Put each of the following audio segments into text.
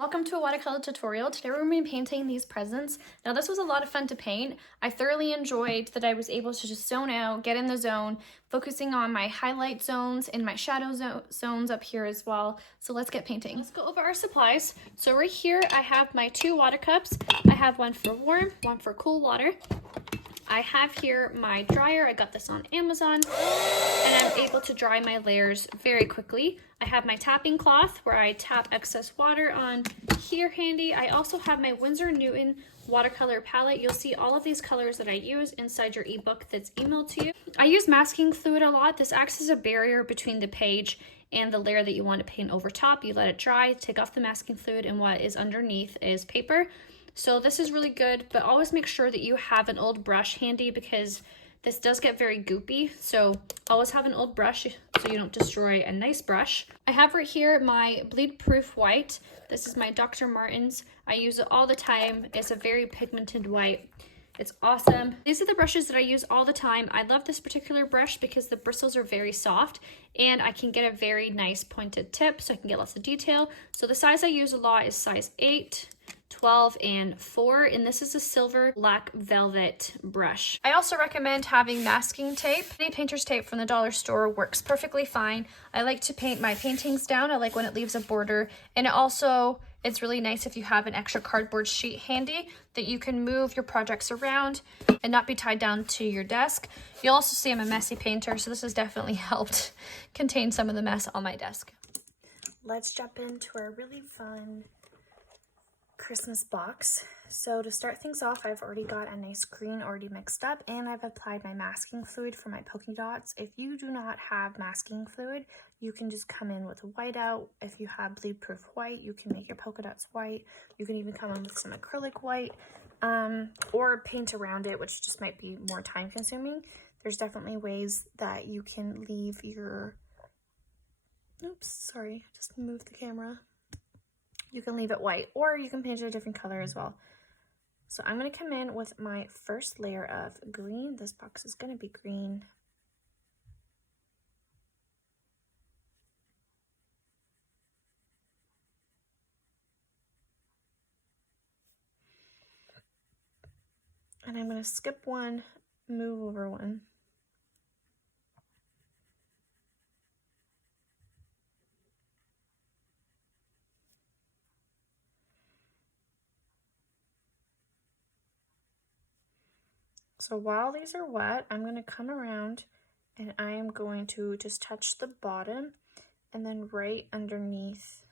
Welcome to a watercolor tutorial. Today we're going to be painting these presents. Now this was a lot of fun to paint. I thoroughly enjoyed that I was able to just zone out, get in the zone, focusing on my highlight zones and my shadow zones up here as well. So let's get painting. Let's go over our supplies. So right here I have my 2 water cups. I have one for warm, one for cool water. I have here my dryer. I got this on Amazon, and I'm able to dry my layers very quickly. I have my tapping cloth where I tap excess water on here handy. I also have my Winsor Newton watercolor palette. You'll see all of these colors that I use inside your ebook that's emailed to you. I use masking fluid a lot. This acts as a barrier between the page and the layer that you want to paint over top. You let it dry, take off the masking fluid, and what is underneath is paper. So this is really good, but always make sure that you have an old brush handy because this does get very goopy. So always have an old brush so you don't destroy a nice brush. I have right here my bleed proof white. This is my Dr. Martens. I use it all the time. It's a very pigmented white. It's awesome. These are the brushes that I use all the time. I love this particular brush because the bristles are very soft and I can get a very nice pointed tip so I can get lots of detail. So the size I use a lot is size 8, 12, and 4, and this is a silver black velvet brush. I also recommend having masking tape. Any painter's tape from the dollar store works perfectly fine. I like to paint my paintings down. I like when it leaves a border, and it's really nice if you have an extra cardboard sheet handy that you can move your projects around and not be tied down to your desk. You'll also see I'm a messy painter, so this has definitely helped contain some of the mess on my desk. Let's jump into our really fun Christmas box. So to start things off, I've already got a nice green already mixed up, and I've applied my masking fluid for my polka dots. If you do not have masking fluid, you can just come in with a whiteout. If you have bleed proof white, you can make your polka dots white. You can even come in with some acrylic white, or paint around it, which just might be more time consuming. There's definitely ways that you can leave your, oops, sorry, just moved the camera. You can leave it white, or you can paint it a different color as well. So I'm going to come in with my first layer of green. This box is going to be green. And I'm going to skip one, move over one. So while these are wet, I'm going to come around and I am going to just touch the bottom and then right underneath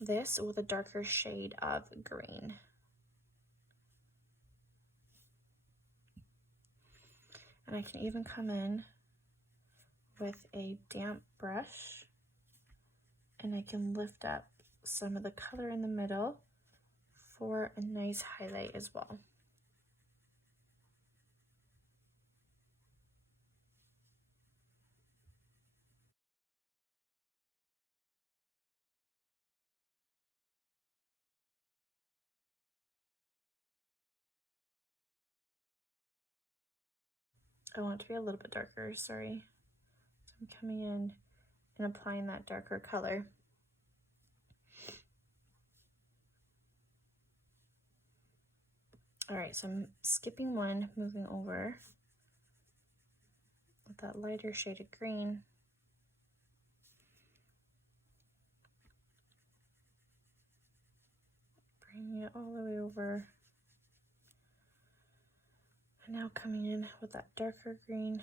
this with a darker shade of green. And I can even come in with a damp brush and I can lift up some of the color in the middle for a nice highlight as well. I want it to be a little bit darker, sorry. So I'm coming in and applying that darker color. All right, so I'm skipping one, moving over with that lighter shade of green. Bringing it all the way over. And now coming in with that darker green.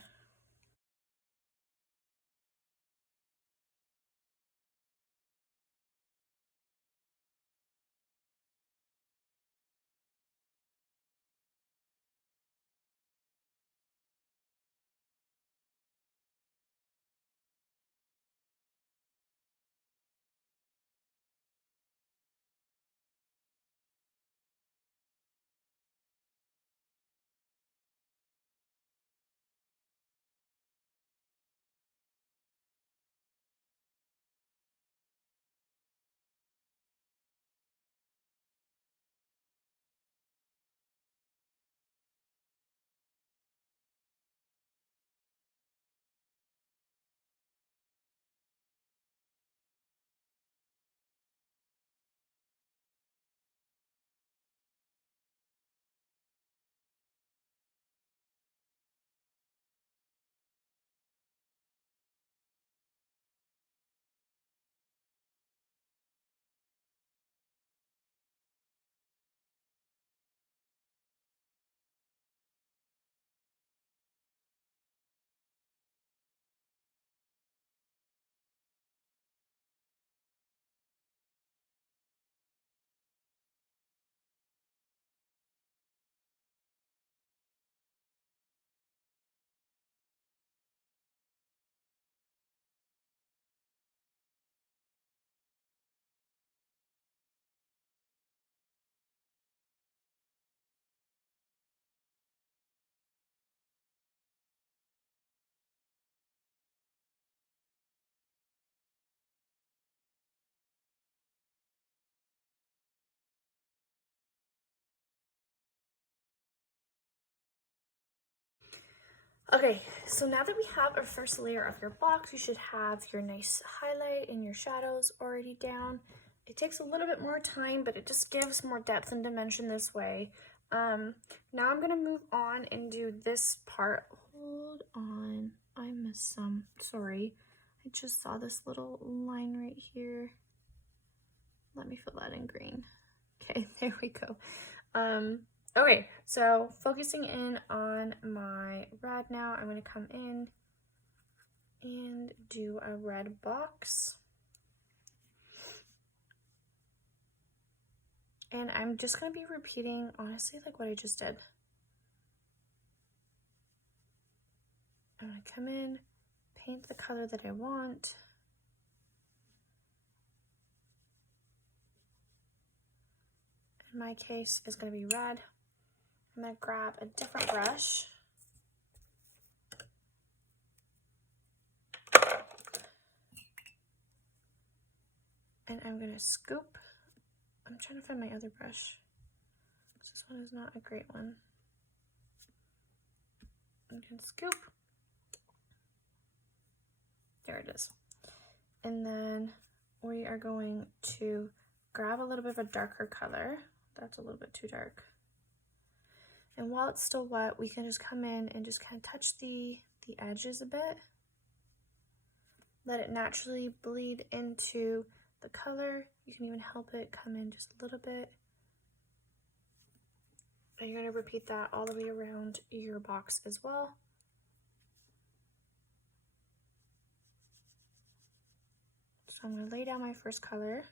Okay, so now that we have our first layer of your box, you should have your nice highlight and your shadows already down. It takes a little bit more time, but it just gives more depth and dimension this way. Now I'm gonna move on and do this part. Hold on, I missed some, sorry. I just saw this little line right here. Let me fill that in green. Okay, there we go. Okay, so focusing in on my red now, I'm going to come in and do a red box. And I'm just going to be repeating, honestly, like what I just did. I'm going to come in, paint the color that I want. In my case, it's going to be red. I'm going to grab a different brush. And I'm going to scoop. I'm trying to find my other brush. This one is not a great one. I'm going to scoop. There it is. And then we are going to grab a little bit of a darker color. That's a little bit too dark. And while it's still wet, we can just come in and just kind of touch the edges a bit. Let it naturally bleed into the color. You can even help it come in just a little bit. And you're going to repeat that all the way around your box as well. So I'm going to lay down my first color.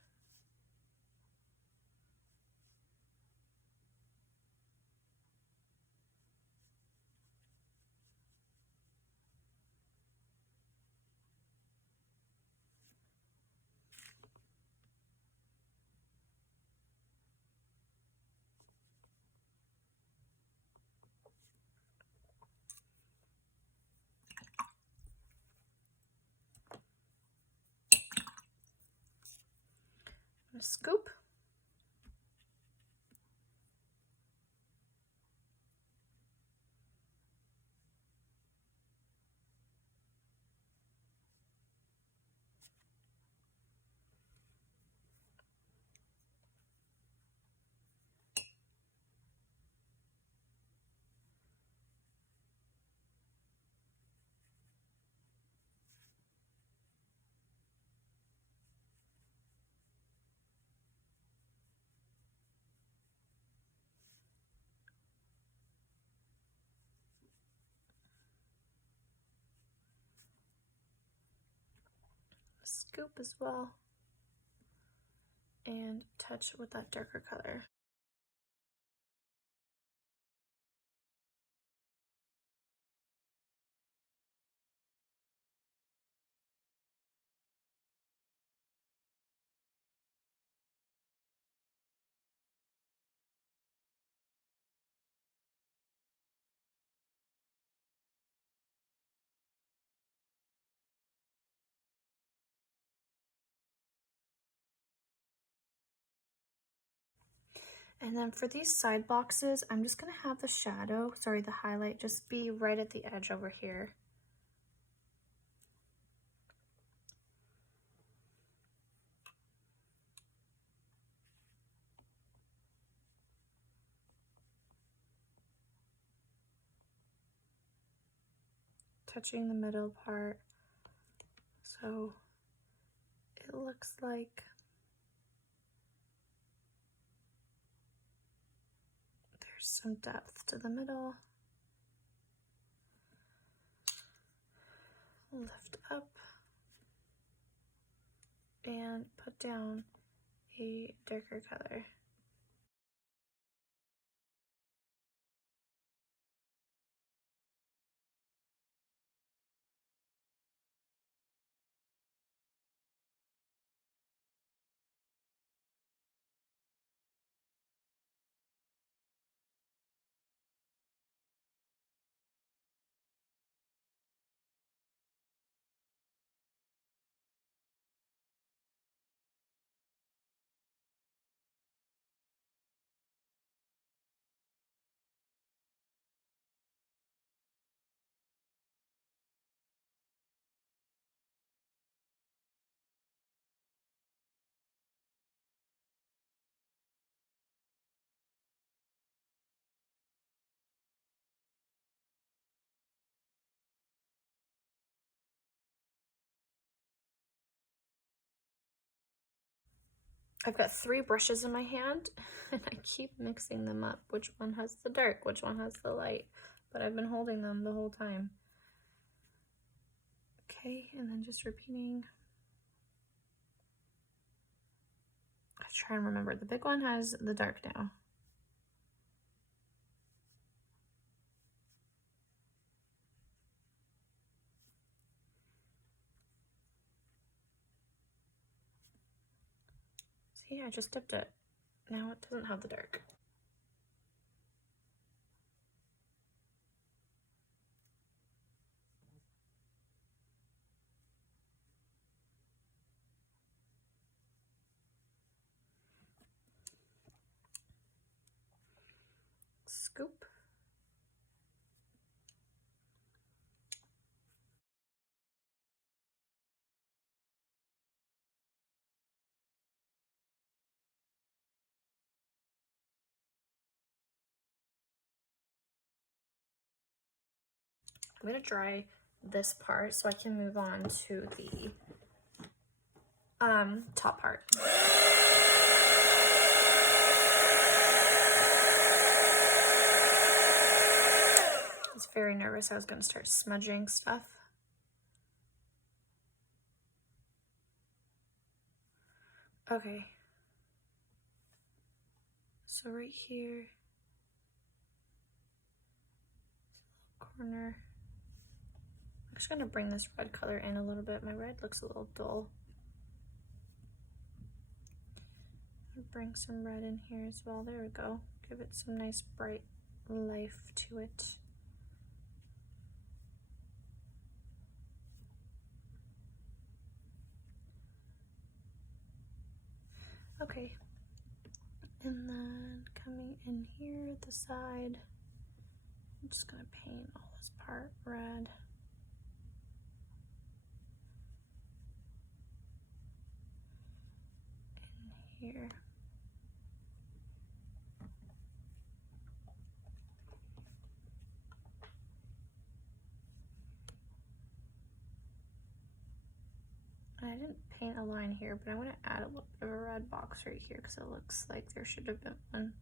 I'm going to scoop. Scoop as well. And touch with that darker color. And then for these side boxes, I'm just going to have the shadow, sorry, the highlight, just be right at the edge over here. Touching the middle part. So it looks like there's some depth to the middle. Lift up and put down a darker color. I've got 3 brushes in my hand and I keep mixing them up. Which one has the dark, which one has the light, but I've been holding them the whole time. Okay, and then just repeating. I try and remember, the big one has the dark now. See, I just dipped it. Now it doesn't have the dark. Scoop. I'm gonna dry this part so I can move on to the top part. I was very nervous I was gonna start smudging stuff. Okay. So right here, corner. I'm just gonna bring this red color in a little bit. My red looks a little dull. Bring some red in here as well. There we go. Give it some nice bright life to it. Okay. And then coming in here at the side, I'm just gonna paint all this part red. In here. I didn't paint a line here, but I want to add a little bit of a red box right here because it looks like there should have been one.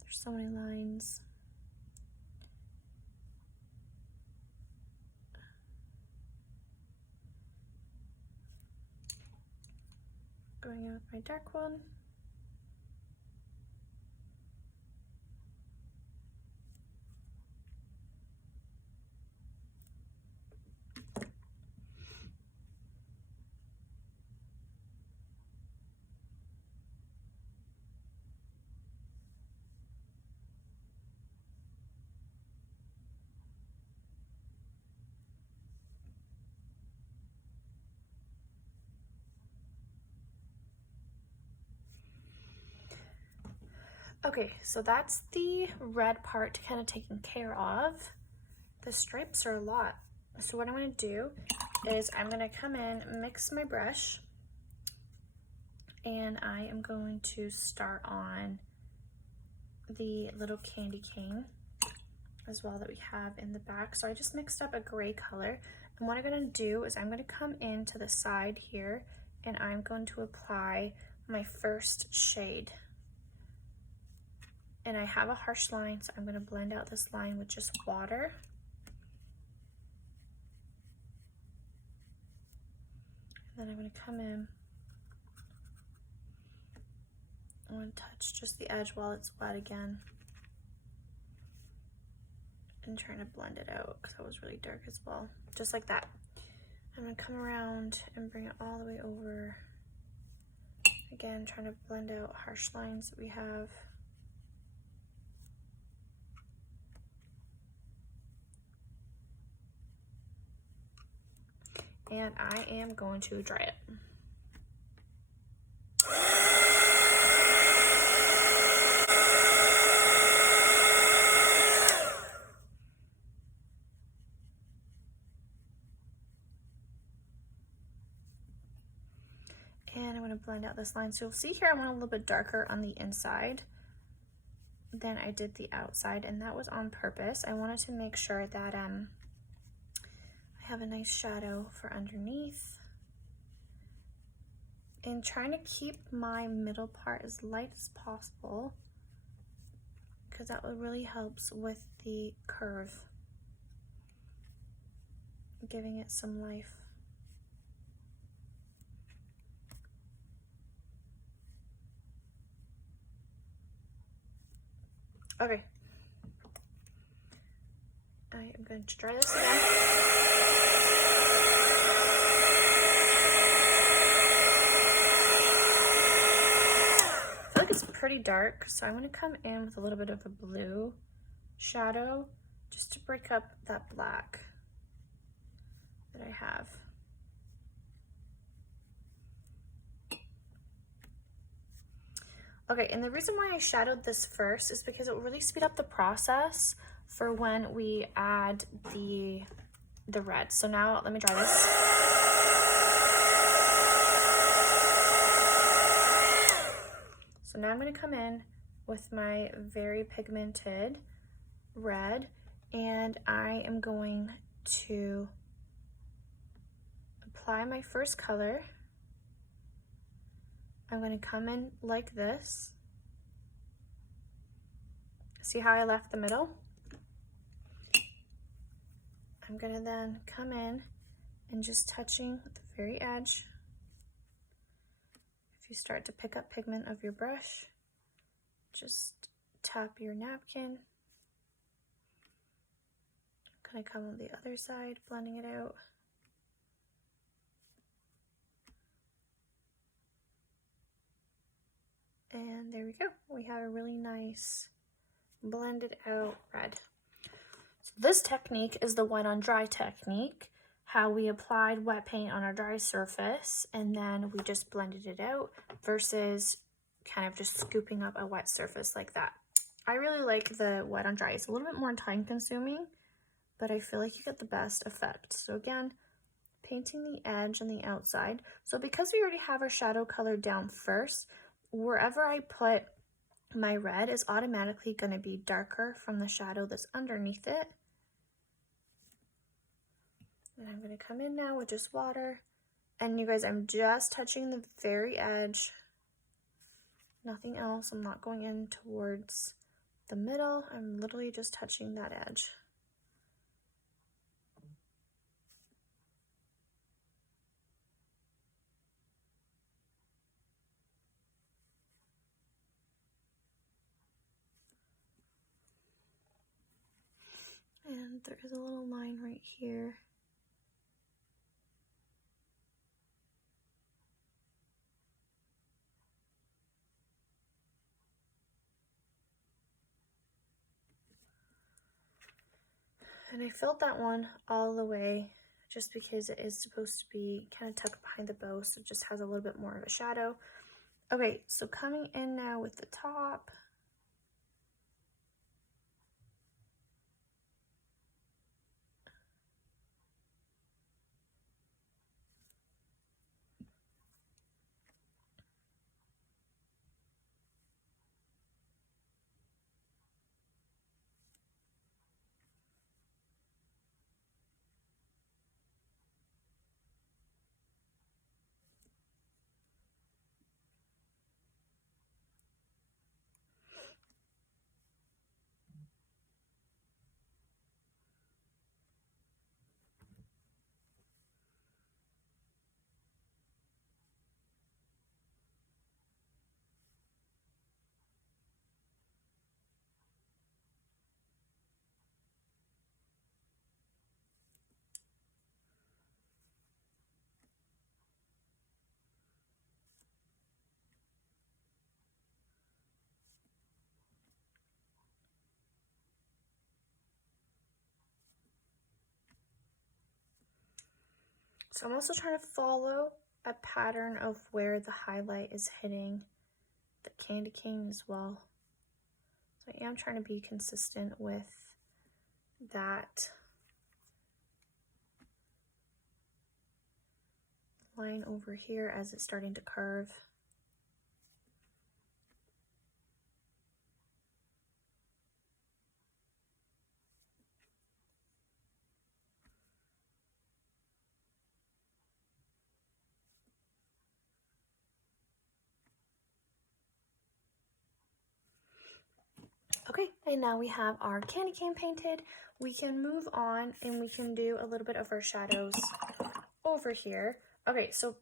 There's so many lines. Going in with my dark one. Okay, so that's the red part kind of taken care of. The stripes are a lot. So what I'm going to do is I'm going to come in, mix my brush, and I am going to start on the little candy cane as well that we have in the back. So I just mixed up a gray color, and what I'm going to do is I'm going to come into the side here and I'm going to apply my first shade. And I have a harsh line, so I'm going to blend out this line with just water. And then I'm going to come in. I'm going to touch just the edge while it's wet again. And trying to blend it out because it was really dark as well. Just like that. I'm going to come around and bring it all the way over. Again, trying to blend out harsh lines that we have. And I am going to dry it. And I'm going to blend out this line. So you'll see here I went a little bit darker on the inside than I did the outside, and that was on purpose. I wanted to make sure that I have a nice shadow for underneath. and trying to keep my middle part as light as possible because that really helps with the curve, giving it some life. Okay, I am going to try this again. I feel like it's pretty dark, so I'm going to come in with a little bit of a blue shadow just to break up that black that I have. Okay, and the reason why I shadowed this first is because it will really speed up the process for when we add the red. So now let me try this. So now I'm going to come in with my very pigmented red, and I am going to apply my first color. I'm going to come in like this. See how I left the middle? I'm going to then come in and just touching the very edge. If you start to pick up pigment of your brush, just tap your napkin. I'm going to come on the other side, blending it out. And there we go. We have a really nice blended out red. So this technique is the wet on dry technique, how we applied wet paint on our dry surface and then we just blended it out versus kind of just scooping up a wet surface like that. I really like the wet on dry. It's a little bit more time consuming, but I feel like you get the best effect. So again, painting the edge and the outside. So because we already have our shadow color down first, wherever I put my red is automatically going to be darker from the shadow that's underneath it. And I'm going to come in now with just water. And you guys, I'm just touching the very edge. Nothing else. I'm not going in towards the middle. I'm literally just touching that edge. And there is a little line right here. And I filled that one all the way just because it is supposed to be kind of tucked behind the bow, so it just has a little bit more of a shadow. Okay, so coming in now with the top. So I'm also trying to follow a pattern of where the highlight is hitting the candy cane as well. So I am trying to be consistent with that line over here as it's starting to curve. And now we have our candy cane painted. We can move on and we can do a little bit of our shadows over here. Okay, so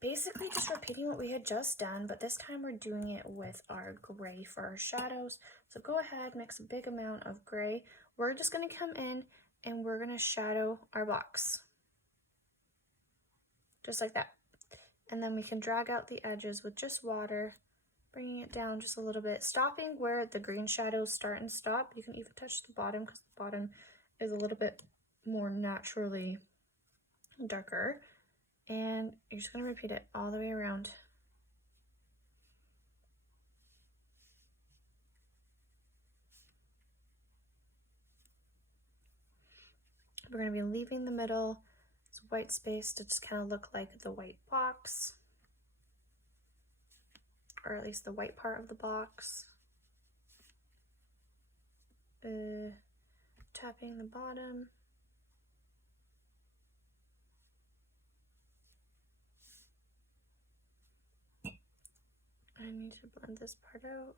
basically just repeating what we had just done, but this time we're doing it with our gray for our shadows. So go ahead, mix a big amount of gray. We're just gonna come in and we're gonna shadow our box. Just like that. And then we can drag out the edges with just water, bringing it down just a little bit, stopping where the green shadows start and stop. You can even touch the bottom because the bottom is a little bit more naturally darker. And you're just going to repeat it all the way around. We're going to be leaving the middle, this white space, to just kind of look like the white box, or at least the white part of the box. Tapping the bottom. I need to blend this part out.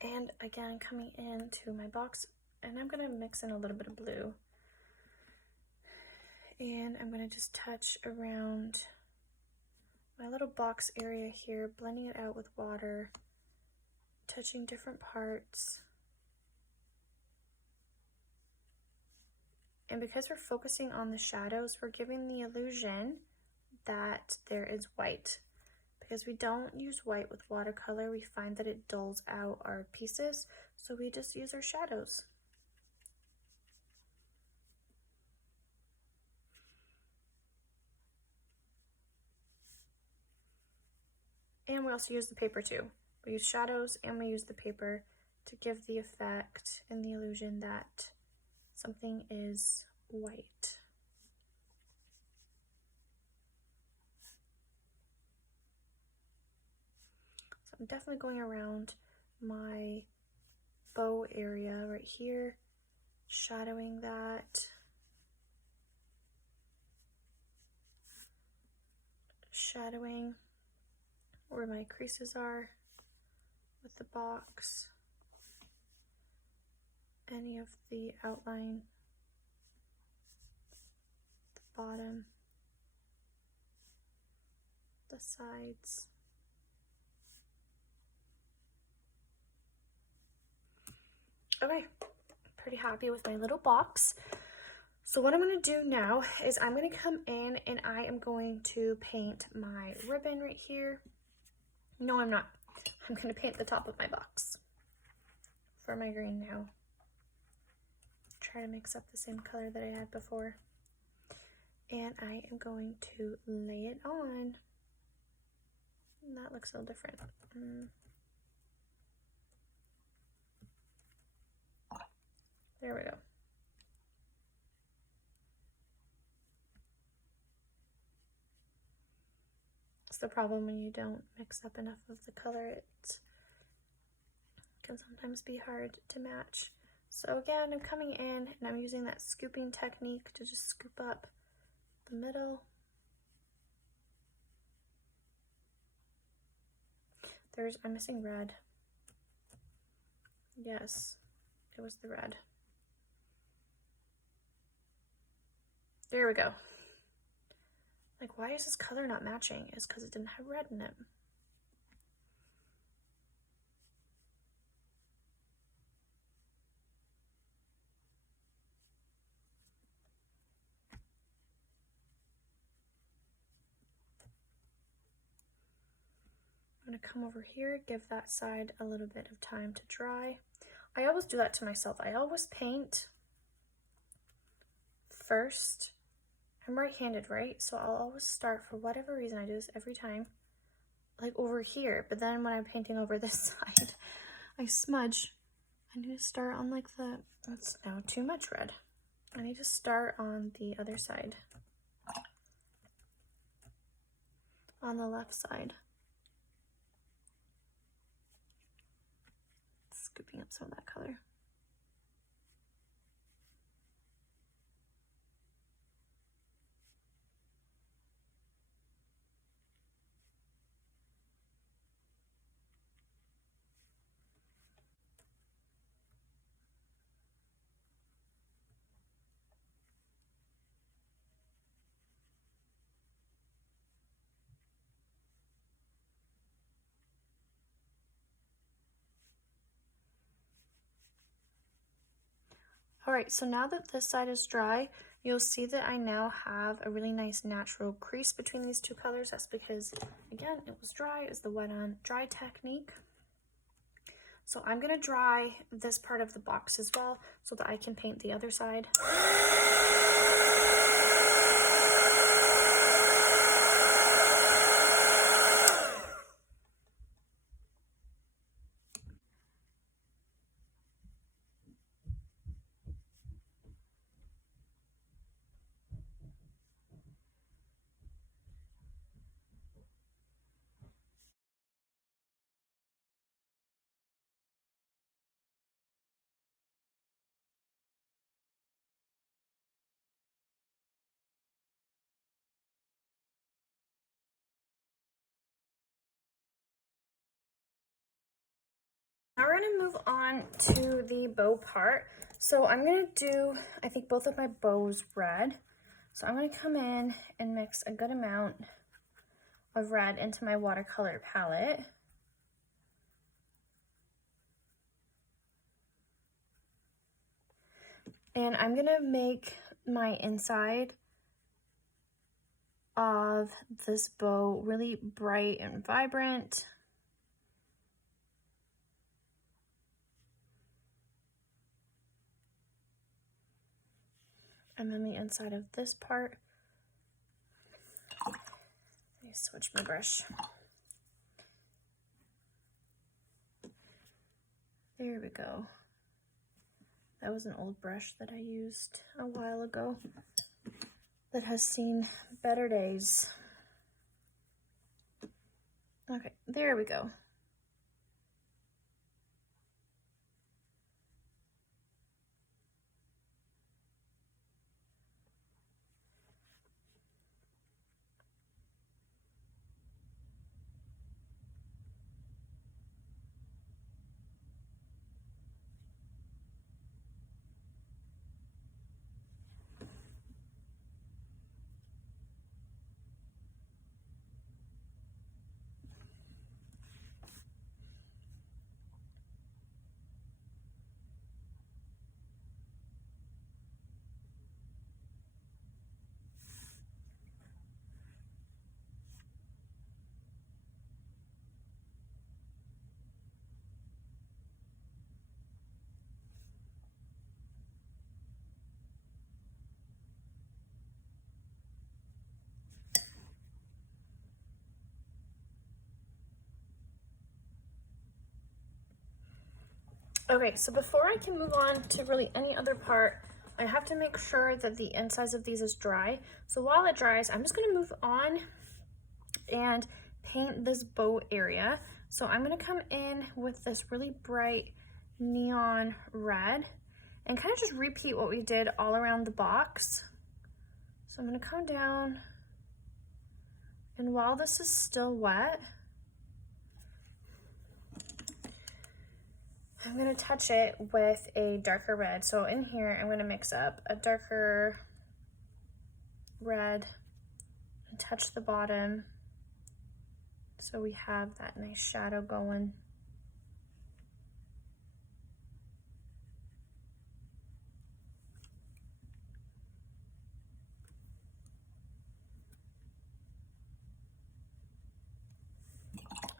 And again, coming into my box, and I'm going to mix in a little bit of blue. And I'm going to just touch around my little box area here, blending it out with water, touching different parts. And because we're focusing on the shadows, we're giving the illusion that there is white. Because we don't use white with watercolor, we find that it dulls out our pieces, so we just use our shadows. And we also use the paper too. We use shadows and we use the paper to give the effect and the illusion that something is white. So I'm definitely going around my bow area right here, shadowing that. Shadowing where my creases are with the box, any of the outline, the bottom, the sides. Okay, pretty happy with my little box. So what I'm going to do now is I'm going to come in and I am going to paint my ribbon right here. No, I'm not. I'm going to paint the top of my box for my green now. Try to mix up the same color that I had before. And I am going to lay it on. And that looks a little different. There we go. It's the problem when you don't mix up enough of the color. It can sometimes be hard to match. So again, I'm coming in and I'm using that scooping technique to just scoop up the middle. I'm missing red. Yes, it was the red. There we go. Like, why is this color not matching? It's because it didn't have red in it. I'm gonna come over here, give that side a little bit of time to dry. I always do that to myself. I always paint first. I'm right-handed, right? So I'll always start, for whatever reason, I do this every time, like over here. But then when I'm painting over this side, I smudge. I need to start on like that's now too much red. I need to start on the other side, on the left side. Scooping up some of that color. All right, so now that this side is dry, you'll see that I now have a really nice natural crease between these two colors. That's because, again, it was dry. It was the wet on dry technique. So I'm gonna dry this part of the box as well so that I can paint the other side. Now we're gonna move on to the bow part. So I'm gonna do, I think, both of my bows red. So I'm gonna come in and mix a good amount of red into my watercolor palette. And I'm gonna make my inside of this bow really bright and vibrant. And then the inside of this part. Let me switch my brush. There we go. That was an old brush that I used a while ago that has seen better days. Okay, there we go. Okay, so before I can move on to really any other part, I have to make sure that the insides of these is dry. So while it dries, I'm just gonna move on and paint this bow area. So I'm gonna come in with this really bright neon red and kind of just repeat what we did all around the box. So I'm gonna come down, and while this is still wet, I'm gonna touch it with a darker red. So in here, I'm gonna mix up a darker red and touch the bottom so we have that nice shadow going.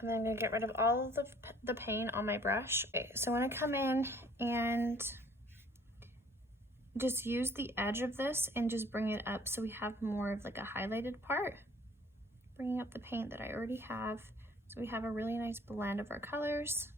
And then I'm gonna get rid of all of the paint on my brush. Okay, so I'm gonna come in and just use the edge of this and just bring it up so we have more of like a highlighted part. Bringing up the paint that I already have so we have a really nice blend of our colors.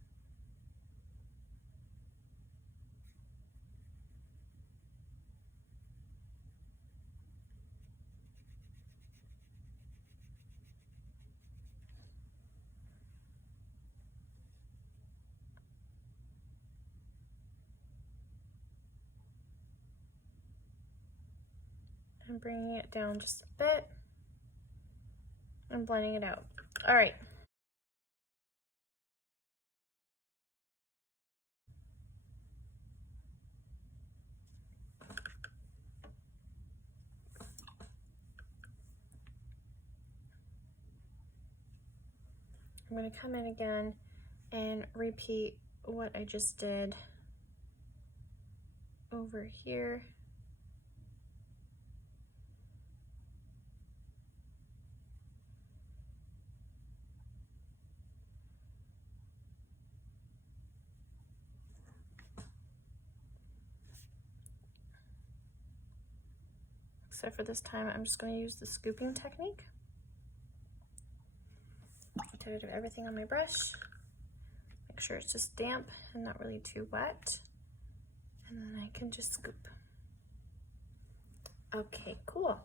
And bringing it down just a bit and blending it out. All right. I'm going to come in again and repeat what I just did over here. Except for this time, I'm just going to use the scooping technique. Get rid of everything on my brush. Make sure it's just damp and not really too wet. And then I can just scoop. Okay, cool.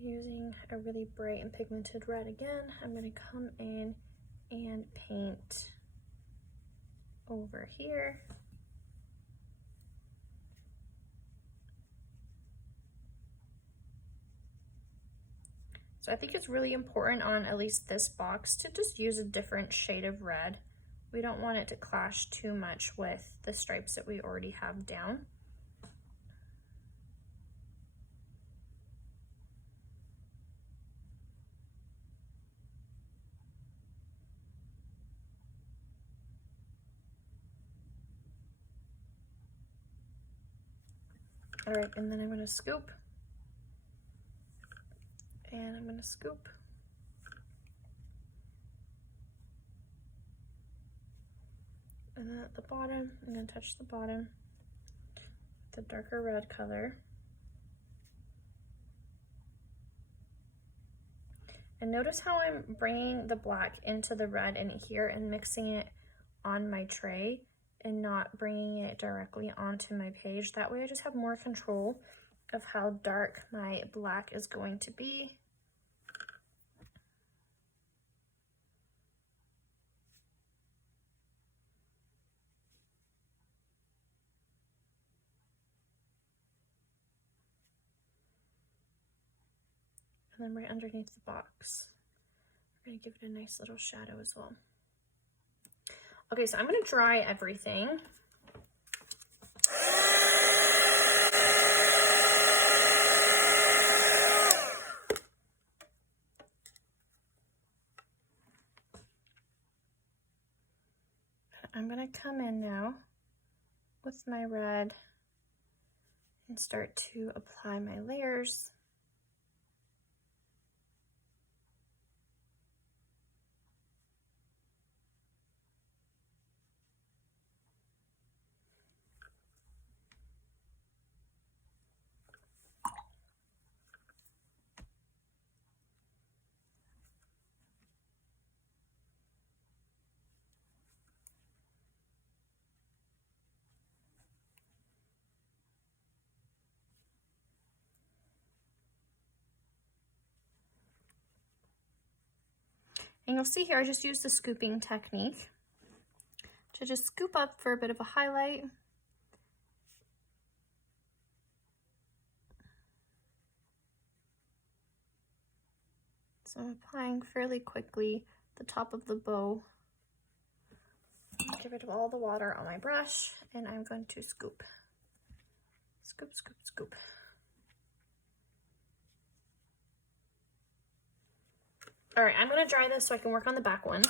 Using a really bright and pigmented red again, I'm going to come in and paint over here. So I think it's really important on at least this box to just use a different shade of red. We don't want it to clash too much with the stripes that we already have down. All right, and then I'm gonna scoop. And I'm gonna scoop. And then at the bottom, I'm gonna touch the bottom with the darker red color. And notice how I'm bringing the black into the red in here and mixing it on my tray and not bringing it directly onto my page. That way I just have more control of how dark my black is going to be. And then right underneath the box, we're gonna give it a nice little shadow as well. Okay, so I'm gonna dry everything. I'm gonna come in now with my red and start to apply my layers. And you'll see here, I just used the scooping technique to just scoop up for a bit of a highlight. So I'm applying fairly quickly the top of the bow. Get rid of all the water on my brush, and I'm going to scoop. Scoop, scoop, scoop. All right, I'm gonna dry this so I can work on the back one.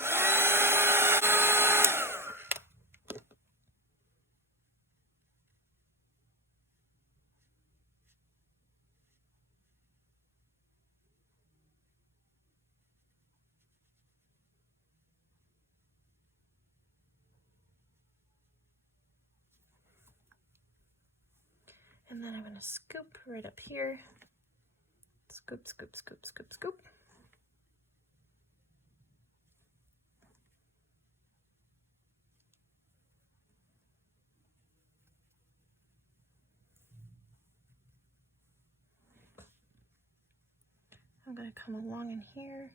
And then I'm going to scoop right up here. Scoop, scoop, scoop, scoop, scoop. I'm going to come along in here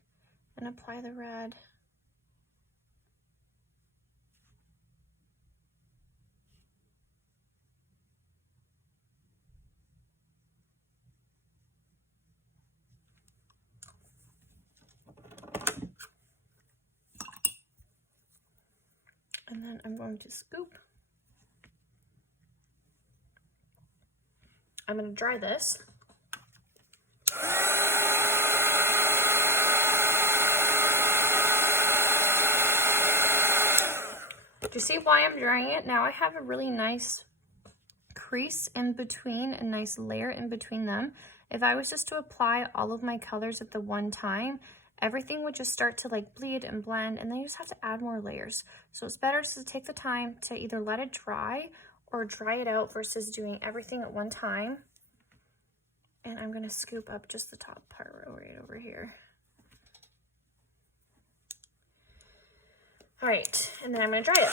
and apply the red. And then I'm going to scoop. I'm going to dry this. Do you see why I'm drying it? Now I have a really nice crease in between, a nice layer in between them. If I was just to apply all of my colors at the one time, everything would just start to like bleed and blend, and then you just have to add more layers. So it's better to take the time to either let it dry or dry it out versus doing everything at one time. And I'm gonna scoop up just the top part right over here. All right, and then I'm gonna dry it.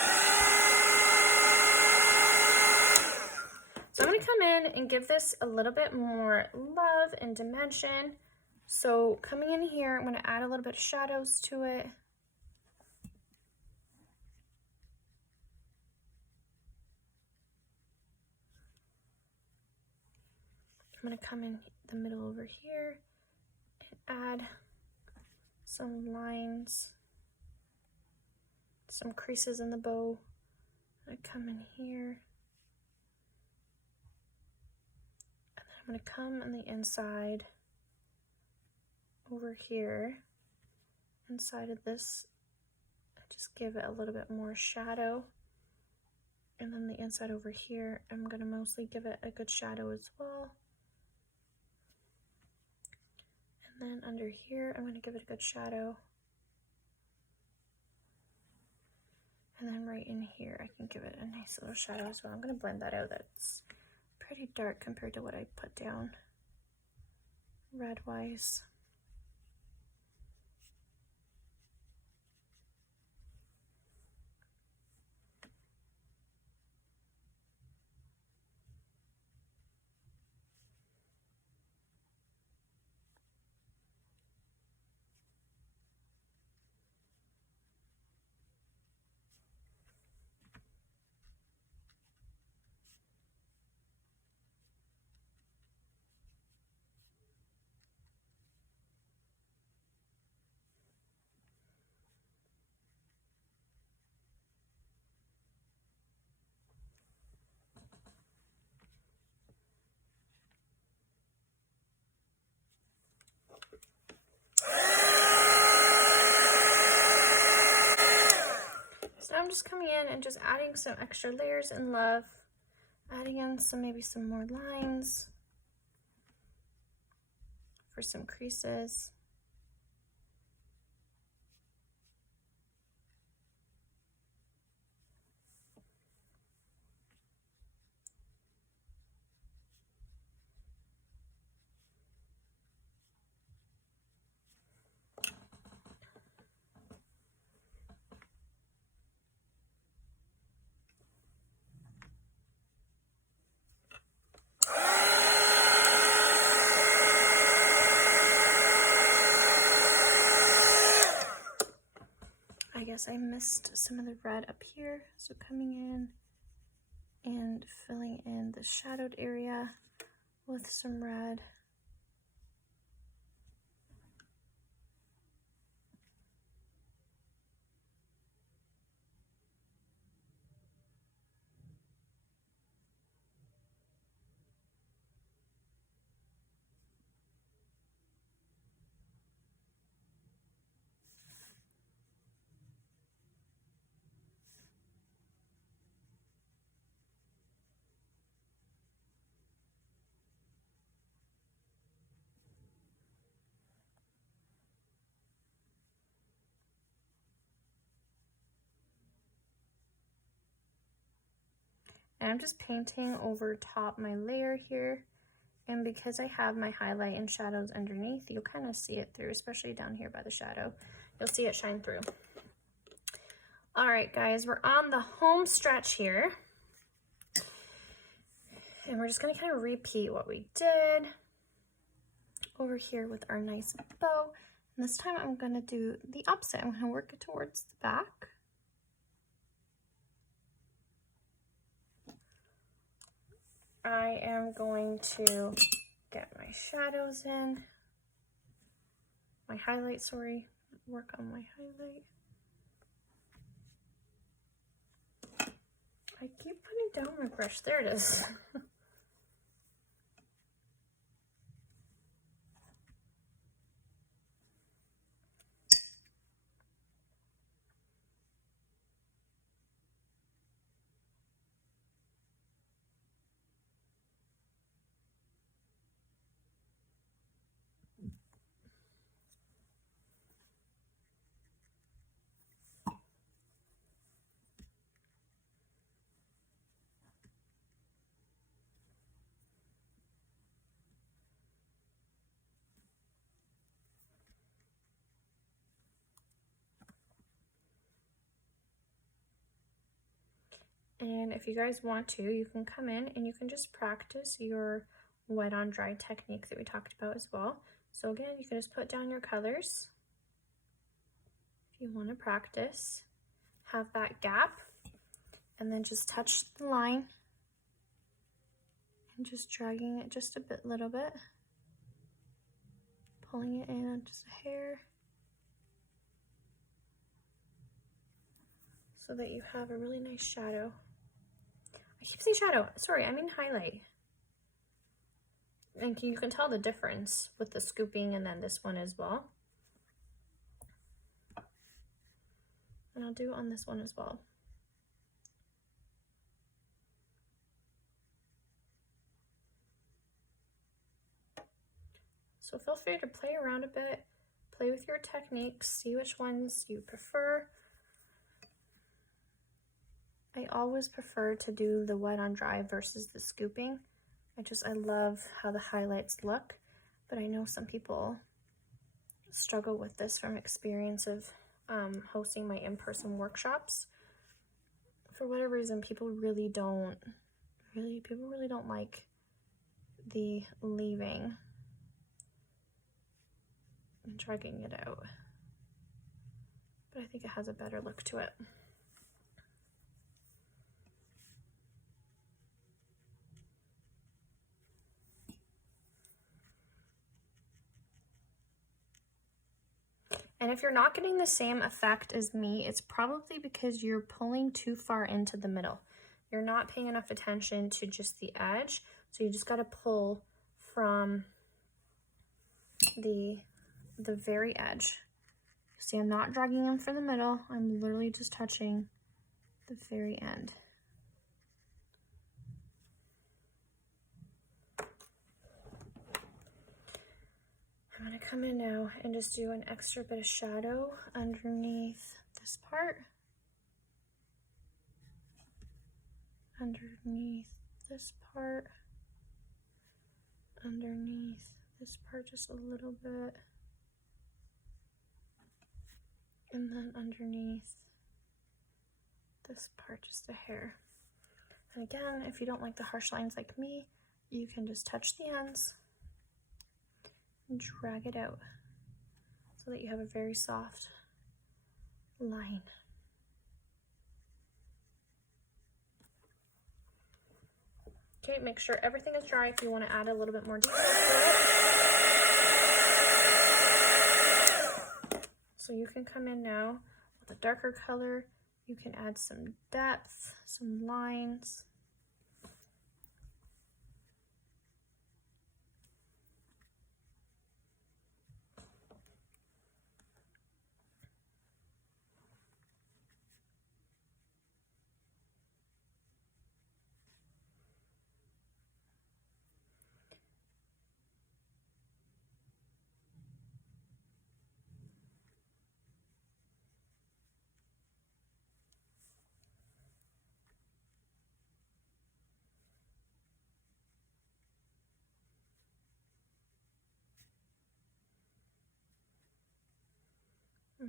So I'm gonna come in and give this a little bit more love and dimension. So coming in here, I'm gonna add a little bit of shadows to it. I'm gonna come in the middle over here and add some lines, some creases in the bow. I'm gonna come in here. And then I'm gonna come on the inside over here, inside of this, and just give it a little bit more shadow. And then the inside over here, I'm gonna mostly give it a good shadow as well. And then under here, I'm going to give it a good shadow. And then right in here, I can give it a nice little shadow as well. I'm going to blend that out. That's pretty dark compared to what I put down red-wise. So I'm just coming in and just adding some extra layers in love, adding in maybe some more lines for some creases. I guess I missed some of the red up here, so coming in and filling in the shadowed area with some red. And I'm just painting over top my layer here. And because I have my highlight and shadows underneath, you'll kind of see it through, especially down here by the shadow. You'll see it shine through. All right, guys, we're on the home stretch here. And we're just gonna kind of repeat what we did over here with our nice bow. And this time I'm gonna do the opposite. I'm gonna work it towards the back. I am going to get my shadows in, my highlight, sorry, work on my highlight. I keep putting down my brush, there it is. And if you guys want to, you can come in and you can just practice your wet on dry technique that we talked about as well. So again, you can just put down your colors if you want to practice, have that gap, and then just touch the line and just dragging it just a little bit, pulling it in just a hair so that you have a really nice shadow. I keep saying shadow, sorry, I mean highlight. And you can tell the difference with the scooping and then this one as well. And I'll do on this one as well. So feel free to play around a bit, play with your techniques, see which ones you prefer. I always prefer to do the wet on dry versus the scooping. I love how the highlights look, but I know some people struggle with this from experience of hosting my in-person workshops. For whatever reason, people really don't like the leaving and dragging it out. But I think it has a better look to it. And if you're not getting the same effect as me, it's probably because you're pulling too far into the middle. You're not paying enough attention to just the edge, so you just got to pull from the very edge. See, I'm not dragging in from the middle. I'm literally just touching the very end. I'm gonna come in now and just do an extra bit of shadow underneath this part. Underneath this part. Underneath this part just a little bit. And then underneath this part just a hair. And again, if you don't like the harsh lines like me, you can just touch the ends and drag it out so that you have a very soft line. Okay, make sure everything is dry if you want to add a little bit more detail to it. So you can come in now with a darker color. You can add some depth, some lines.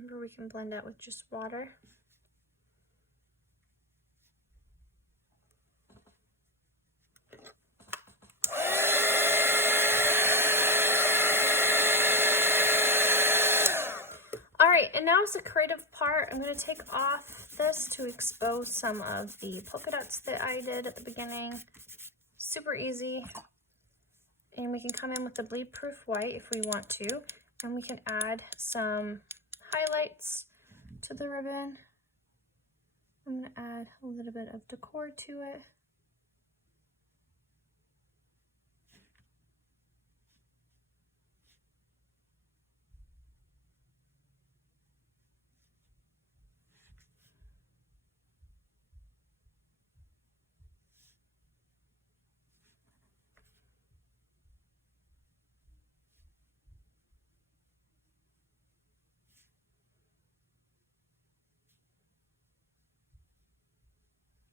Remember, we can blend out with just water. Alright, and now is the creative part. I'm going to take off this to expose some of the polka dots that I did at the beginning. Super easy. And we can come in with the bleed proof white if we want to. And we can add some highlights to the ribbon. I'm going to add a little bit of decor to it.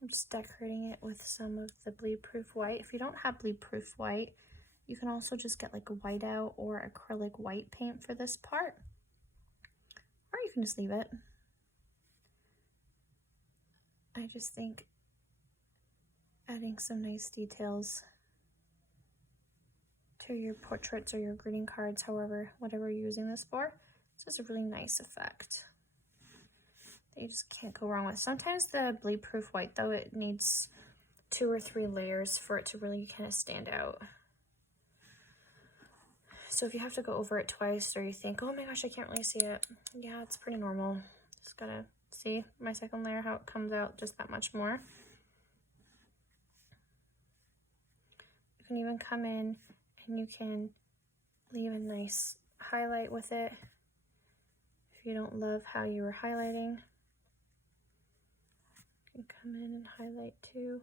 I'm just decorating it with some of the bleed proof white. If you don't have bleed proof white, you can also just get like a whiteout or acrylic white paint for this part. Or you can just leave it. I just think adding some nice details to your portraits or your greeting cards, whatever you're using this for, this is a really nice effect that you just can't go wrong with. Sometimes the bleed proof white, though, it needs 2 or 3 layers for it to really kind of stand out. So if you have to go over it twice, or you think, oh my gosh, I can't really see it, yeah, it's pretty normal. Just gotta see my second layer, how it comes out just that much more. You can even come in and you can leave a nice highlight with it if you don't love how you were highlighting. You can come in and highlight 2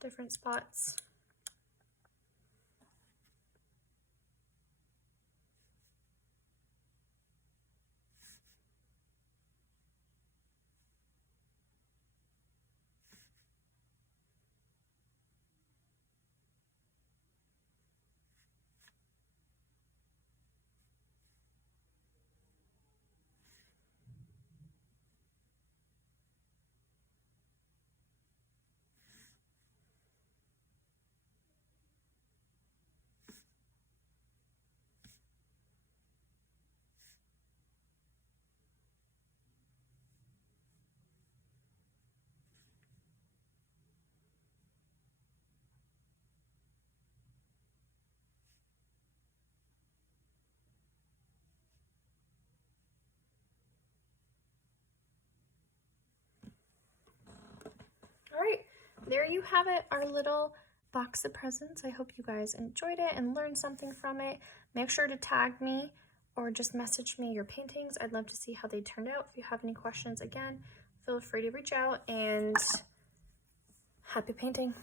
different spots. All right, there you have it, our little box of presents. I hope you guys enjoyed it and learned something from it. Make sure to tag me or just message me your paintings. I'd love to see how they turned out. If you have any questions, again, feel free to reach out, and happy painting.